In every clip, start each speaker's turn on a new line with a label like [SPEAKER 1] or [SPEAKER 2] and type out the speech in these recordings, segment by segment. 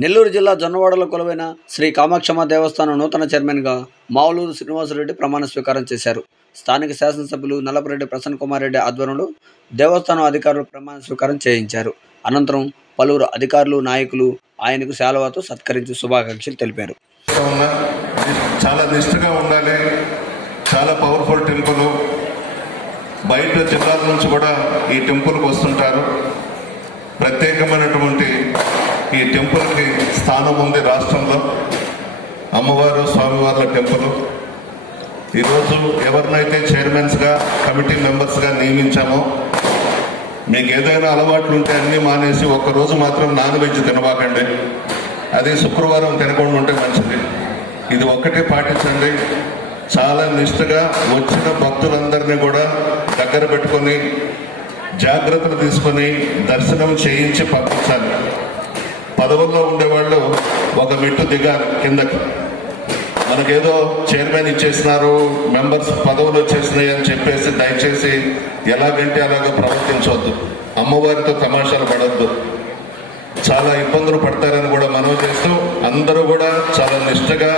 [SPEAKER 1] నెల్లూరు జిల్లా జొన్నవాడలో కొలువైన శ్రీ కామాక్షమ్మ దేవస్థానం నూతన చైర్మన్గా మావులూరు శ్రీనివాసరెడ్డి ప్రమాణ స్వీకారం చేశారు. స్థానిక శాసనసభ్యులు నల్లపరెడ్డి ప్రసన్న కుమార్ రెడ్డి ఆధ్వర్యంలో దేవస్థానం అధికారులు ప్రమాణ స్వీకారం చేయించారు. అనంతరం పలువురు అధికారులు నాయకులు ఆయనకు శాలువాతో సత్కరించి శుభాకాంక్షలు తెలిపారు.
[SPEAKER 2] చాలా నిష్ఠగా ఉండాలి. చాలా పవర్ఫుల్ టెంపుల్ బయట జిల్లాల నుంచి కూడా ఈ టెంపుల్కి వస్తుంటారు. ప్రత్యేకమైనటువంటి ఈ టెంపుల్కి స్థానం ఉంది రాష్ట్రంలో. అమ్మవారు స్వామివార్ల టెంపుల్. ఈరోజు ఎవరినైతే చైర్మన్స్గా కమిటీ మెంబర్స్గా నియమించామో మీకు ఏదైనా అలవాట్లు ఉంటే అన్నీ మానేసి ఒక్కరోజు మాత్రం నాన్ వెజ్ తినబాకండి. అది శుక్రవారం తినకుండా ఉంటే మంచిది. ఇది ఒక్కటే పాటించండి. చాలా నిష్ఠగా వచ్చిన భక్తులందరినీ కూడా దగ్గర పెట్టుకొని జాగ్రత్తలు తీసుకొని దర్శనం చేయించి పంపించాలి. పదవుల్లో ఉండేవాళ్ళు ఒక మెట్టు దిగారు కిందకి. మనకేదో చైర్మన్ ఇచ్చేసినారు మెంబర్స్ పదవులు వచ్చేసినాయి అని చెప్పేసి దయచేసి ఎలాగంటే అలాగ ప్రవర్తించవద్దు అమ్మవారితో తమాషాలు పడద్దు. చాలా ఇబ్బందులు పడతారని కూడా మనవి చేస్తూ అందరూ కూడా చాలా నిష్టగా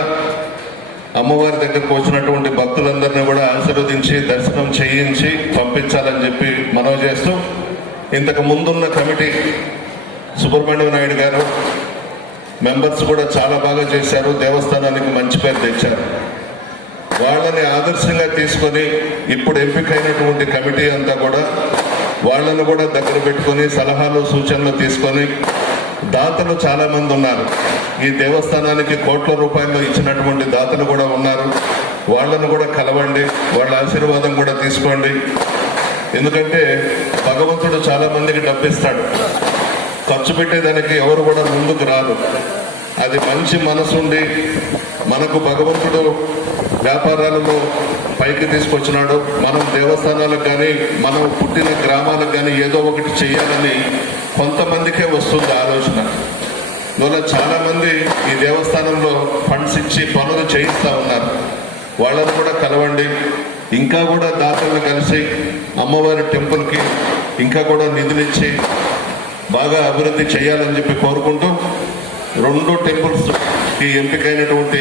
[SPEAKER 2] అమ్మవారి దగ్గరకు వచ్చినటువంటి భక్తులందరినీ కూడా ఆశీర్వదించి దర్శనం చేయించి పంపించాలని చెప్పి మనవి చేస్తూ ఇంతకు ముందున్న కమిటీ సుబ్రహ్మణ్యం నాయుడు గారు మెంబర్స్ కూడా చాలా బాగా చేశారు. దేవస్థానానికి మంచి పేరు తెచ్చారు. వాళ్ళని ఆదర్శంగా తీసుకొని ఇప్పుడు ఎంపికైనటువంటి కమిటీ అంతా కూడా వాళ్ళను కూడా దగ్గర పెట్టుకొని సలహాలు సూచనలు తీసుకొని దాతలు చాలామంది ఉన్నారు. ఈ దేవస్థానానికి కోట్ల రూపాయలు ఇచ్చినటువంటి దాతలు కూడా ఉన్నారు. వాళ్ళను కూడా కలవండి వాళ్ళ ఆశీర్వాదం కూడా తీసుకోండి. ఎందుకంటే భగవంతుడు చాలామందికి డబ్బిస్తాడు. ఖర్చు పెట్టేదానికి ఎవరు కూడా ముందుకు రారు. అది మంచి మనసుండి మనకు భగవంతుడు వ్యాపారాలలో పైకి తీసుకొచ్చినాడు. మనం దేవస్థానాలకు కానీ మనం పుట్టిన గ్రామాలకు కానీ ఏదో ఒకటి చేయాలని కొంతమందికే వస్తుంది ఆలోచన. అందువల్ల చాలామంది ఈ దేవస్థానంలో ఫండ్స్ ఇచ్చి పనులు చేయిస్తూ ఉన్నారు. వాళ్ళని కూడా కలవండి. ఇంకా కూడా దాతలను కలిసి అమ్మవారి టెంపుల్కి ఇంకా కూడా నిధులు ఇచ్చి బాగా అభివృద్ధి చేయాలని చెప్పి కోరుకుంటూ రెండు టెంపుల్స్ ఈ ఎంపికైనటువంటి